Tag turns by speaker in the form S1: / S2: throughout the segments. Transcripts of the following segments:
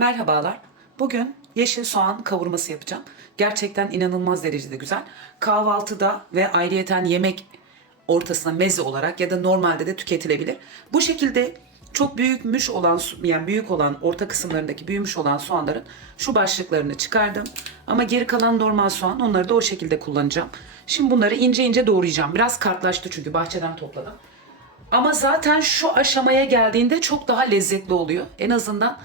S1: Merhabalar. Bugün yeşil soğan kavurması yapacağım. Gerçekten inanılmaz derecede güzel. Kahvaltıda ve ayrıyeten yemek ortasına meze olarak ya da normalde de tüketilebilir. Bu şekilde çok büyükmüş olan yani büyük olan orta kısımlarındaki büyümüş olan soğanların şu başlıklarını çıkardım. Ama geri kalan normal soğan onları da o şekilde kullanacağım. Şimdi bunları ince ince doğrayacağım. Biraz kartlaştı çünkü bahçeden topladım. Ama zaten şu aşamaya geldiğinde çok daha lezzetli oluyor. En azından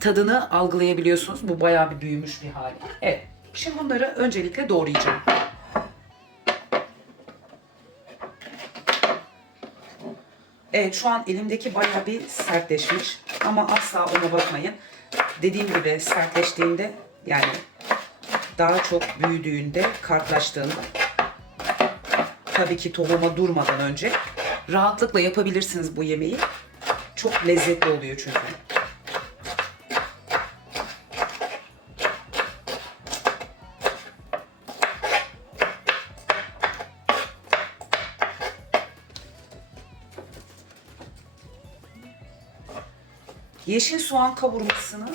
S1: tadını algılayabiliyorsunuz. Bu bayağı bir büyümüş bir hali. Evet. Şimdi bunları öncelikle doğrayacağım. Evet şu an elimdeki bayağı bir sertleşmiş. Ama asla ona bakmayın. Dediğim gibi sertleştiğinde yani daha çok büyüdüğünde, kartlaştığında tabii ki tohuma durmadan önce rahatlıkla yapabilirsiniz bu yemeği. Çok lezzetli oluyor çünkü. Yeşil soğan kavurmasını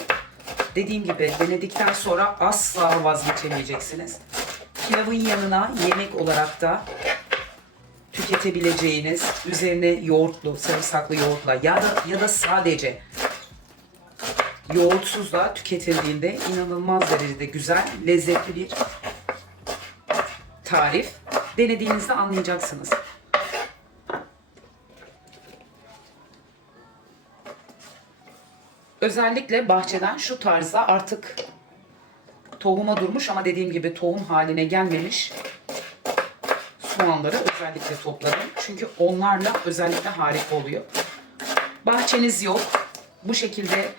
S1: dediğim gibi denedikten sonra asla vazgeçemeyeceksiniz. Pilavın yanına yemek olarak da tüketebileceğiniz üzerine yoğurtlu, sarımsaklı yoğurtla ya da ya da sadece yoğurtsuz da tüketildiğinde inanılmaz derecede güzel, lezzetli bir tarif. Denediğinizde anlayacaksınız. Özellikle bahçeden şu tarzda artık tohuma durmuş ama dediğim gibi tohum haline gelmemiş soğanları özellikle topladım. Çünkü onlarla özellikle harika oluyor. Bahçeniz yok. Bu şekilde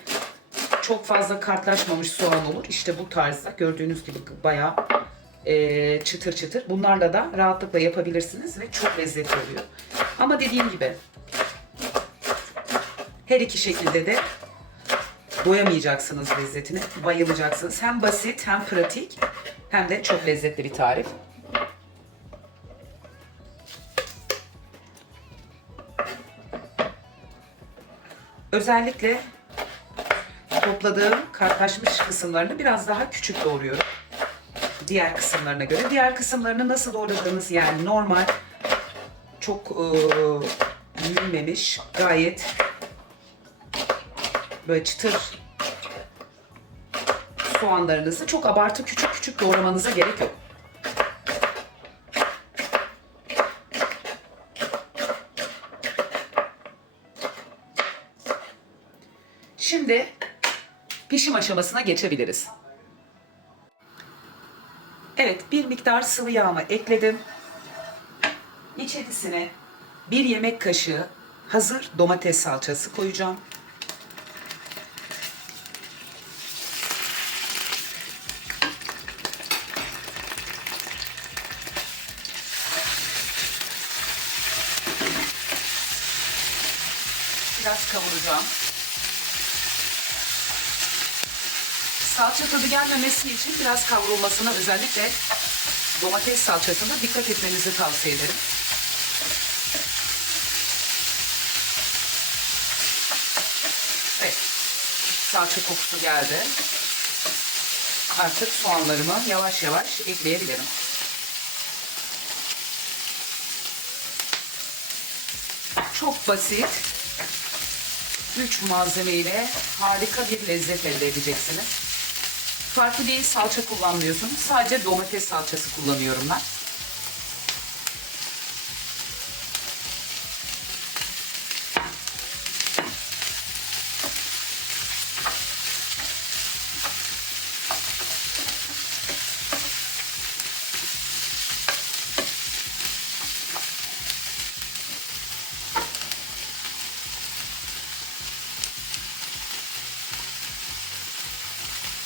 S1: çok fazla kartlaşmamış soğan olur. İşte bu tarzda gördüğünüz gibi bayağı e, çıtır çıtır. Bunlarla da rahatlıkla yapabilirsiniz ve çok lezzetli oluyor. Ama dediğim gibi her iki şekilde de doyamayacaksınız lezzetine. Bayılacaksınız. Hem basit hem pratik hem de çok lezzetli bir tarif. Özellikle topladığım kartlaşmış kısımlarını biraz daha küçük doğruyorum. Diğer kısımlarına göre. Diğer kısımlarını nasıl doğradığınız yani normal çok e, büyümemiş gayet böyle çıtır soğanlarınızı çok abartı küçük küçük doğramanıza gerek yok. Şimdi pişim aşamasına geçebiliriz. Evet, bir miktar sıvı yağımı ekledim. İçerisine bir yemek kaşığı hazır domates salçası koyacağım. Biraz kavuracağım. Salça tadı gelmemesi için biraz kavrulmasına özellikle domates salçasına dikkat etmenizi tavsiye ederim. Evet. Salça kokusu geldi. Artık soğanlarımı yavaş yavaş ekleyebilirim. Çok basit. 3 malzemeyle harika bir lezzet elde edeceksiniz. Farklı bir salça kullanmıyorsunuz. Sadece domates salçası kullanıyorum ben.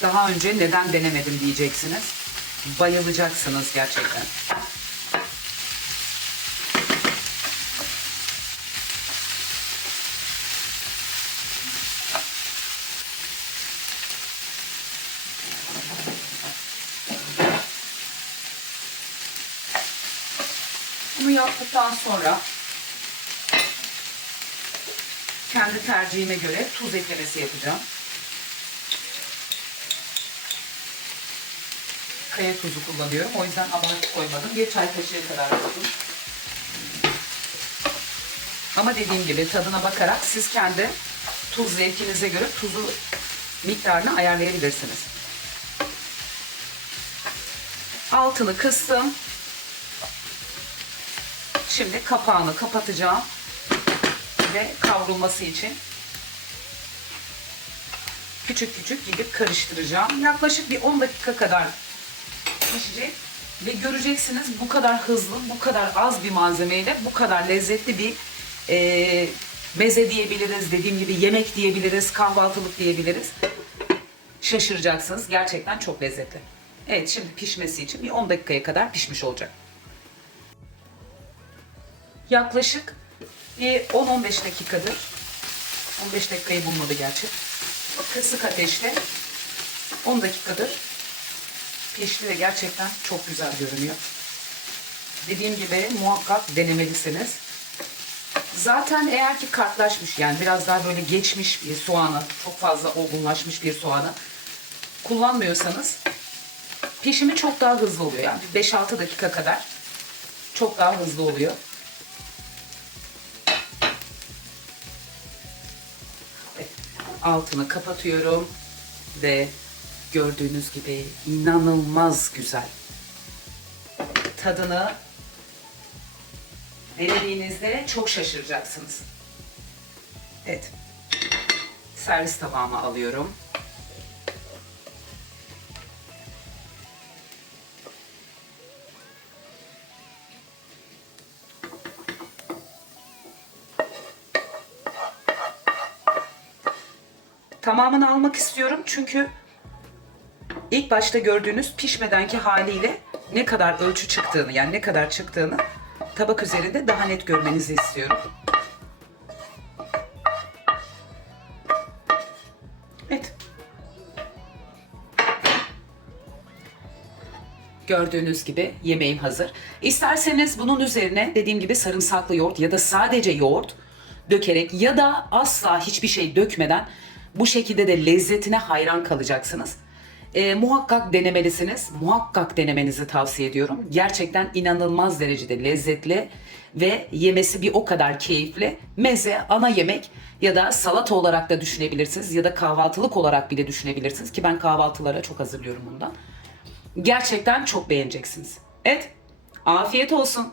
S1: Daha önce neden denemedim diyeceksiniz. Bayılacaksınız gerçekten. Bunu yaptıktan sonra kendi tercihime göre tuz eklemesi yapacağım. Kaya tuzu kullanıyorum. O yüzden abartı koymadım. Bir çay kaşığı kadar koydum. Ama dediğim gibi tadına bakarak siz kendi tuz zevkinize göre tuzu miktarını ayarlayabilirsiniz. Altını kıstım. Şimdi kapağını kapatacağım ve kavrulması için küçük küçük gidip karıştıracağım. Yaklaşık bir 10 dakika kadar pişecek ve göreceksiniz bu kadar hızlı, bu kadar az bir malzemeyle bu kadar lezzetli bir e, meze diyebiliriz, dediğim gibi yemek diyebiliriz, kahvaltılık diyebiliriz. Şaşıracaksınız. Gerçekten çok lezzetli. Evet şimdi pişmesi için bir 10 dakikaya kadar pişmiş olacak. Yaklaşık bir 10-15 dakikadır. 15 dakikayı bulmadı gerçi. Kısık ateşte 10 dakikadır pişti ve gerçekten çok güzel görünüyor. Dediğim gibi muhakkak denemelisiniz. Zaten eğer ki kartlaşmış yani biraz daha böyle geçmiş bir soğanı, çok fazla olgunlaşmış bir soğanı kullanmıyorsanız pişimi çok daha hızlı oluyor. Yani 5-6 dakika kadar çok daha hızlı oluyor. Altını kapatıyorum ve gördüğünüz gibi inanılmaz güzel. Tadını denediğinizde çok şaşıracaksınız. Evet. Servis tabağıma alıyorum. Tamamını almak istiyorum çünkü ilk başta gördüğünüz pişmedenki haliyle ne kadar ölçü çıktığını yani ne kadar çıktığını tabak üzerinde daha net görmenizi istiyorum. Evet. Gördüğünüz gibi yemeğim hazır. İsterseniz bunun üzerine dediğim gibi sarımsaklı yoğurt ya da sadece yoğurt dökerek ya da asla hiçbir şey dökmeden bu şekilde de lezzetine hayran kalacaksınız. E, muhakkak denemelisiniz. Muhakkak denemenizi tavsiye ediyorum. Gerçekten inanılmaz derecede lezzetli ve yemesi bir o kadar keyifli. Meze, ana yemek ya da salata olarak da düşünebilirsiniz ya da kahvaltılık olarak bile düşünebilirsiniz ki ben kahvaltılara çok hazırlıyorum bundan. Gerçekten çok beğeneceksiniz. Evet, afiyet olsun.